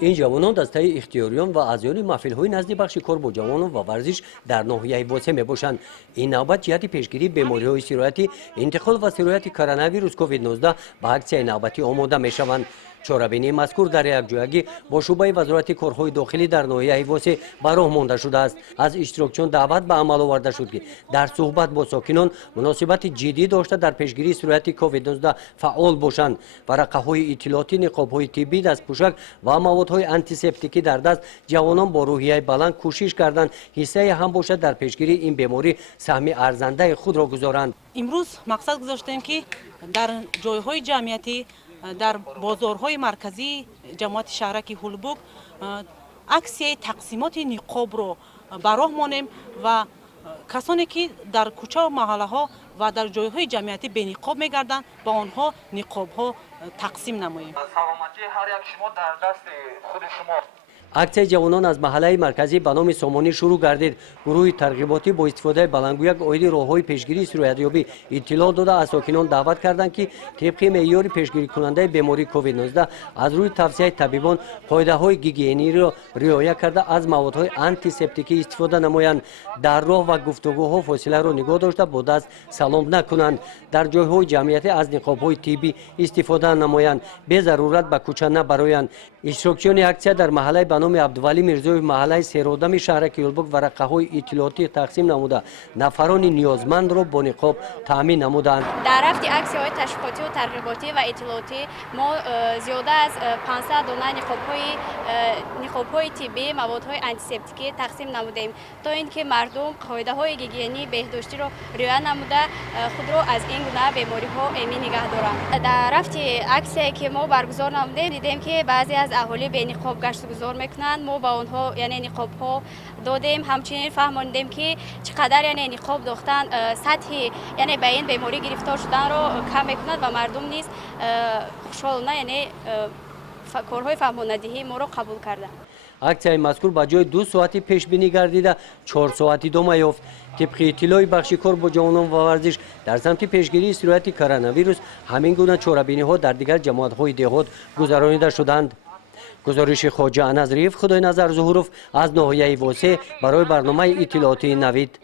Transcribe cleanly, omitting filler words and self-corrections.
این جوانان دسته اختیاریان و اعضایان محفل‌های نزد بخش کار با جوانان و ورزش در ناحیه واسه میباشند. این نوبت جهت پیشگیری بیماری‌های سرایتی انتقال و سرایت کرونا ویروس کووید 19 به اکسیای نوبتی آماده میشوند. چاره‌بینی مذکور در یکجایی با شعبه وزارت کارهای داخلی در ناحیه واسه به راه مانده شده است. از اشتراکچیان دعوت به عمل آورده شد که در صحبت با ساکنان مناسبت جدی داشته در پیشگیری سرایت کووید 19 فعال باشند. ورقه‌های اطلاعاتی، نقاب‌های طبی، دستپوشک و موادهای آنتیسپتیکی در دست جوانان با روحیه بلند کوشش کردند حصه هم باشد در پیشگیری این بیماری سهم ارزنده خود را گذارند. امروز مقصد گذاشتیم که در جایهای جمعیتی در بازارهای مرکزی جماعت شهرک هولبوک اکسیه تقسیمات نقاب رو به راه مانیم و کسانی که در کوچه و محله ها و در جایهای جمعیتی به نقاب میگردند با آنها نقاب ها تقسیم نماییم. سلامتی هر یک شما در دست خود شما. اکسیای جوانان از محله مرکزی به نام سامانی شروع گردید. گروه ترغیباتی با استفاده بلندگویک اوید راههای پیشگیری سرایتیابی اطلاع داده از ساکنان دعوت کردند که طبق معیار پیشگیری کننده بیماری کووید 19 از روی توصیه طبیبان قاعده های گیگینی را رعایت کرده از موادهای آنتی سپتیکی استفاده نمایند. در راه و گفتگوها فاصله را نگاه داشته با دست سلام نکنند. در جایهای جمعیتی از نقاب‌های طبی استفاده نمایند. به ضرورت به کوچه نبرویند. اشتراکچیان اکسیه در محله به نام عبدولی میرزوی محله سیرودم شهرک یولبوک ورقه‌های اطلاعاتی تقسیم نموده نفران نیازمند را با نقاب تامین نمودند. در رفت اکسی‌های تشویقاتی و ترغیباتی و اطلاعاتی ما زیاده از 500 دانه نقاب‌های طبی موادهای آنتیسپتیکی تقسیم نمودیم تا اینکه مردم قاعده‌های گیگینی بهداشتی را رعایت نموده خود را از این گونه بیماری‌ها امن نگه دارند. در رفت اکسی‌ای که ما برگزار نمودیم دیدیم که بعضی از اهالی به نقاب گشت گذار میکنند. ما با آنها یعنی نقاب ها دادیم، همچنین فهماندیم که چقدر یعنی نقاب داختن سطح یعنی به این بیماری گرفتار شدن را کم میکند و مردم نیز خوشحالانه یعنی کارهای فهماندهی ما را قبول کردند. اکسیای مذکور با جای 2 ساعتی پیش بینی گردیده 4 ساعتی ادامه یافت. طبق اطلاع بخش کار با جوانان و ورزش در سمت پیشگیری سرایت کرونا ویروس همین گونه چاره‌بینی ها در دیگر جماعت‌های دهات گذرانیده شدند. گزارش خواجه نظریف خدای نظر ظهورов از ناحیه واسه برای برنامه اطلاعاتی نوید.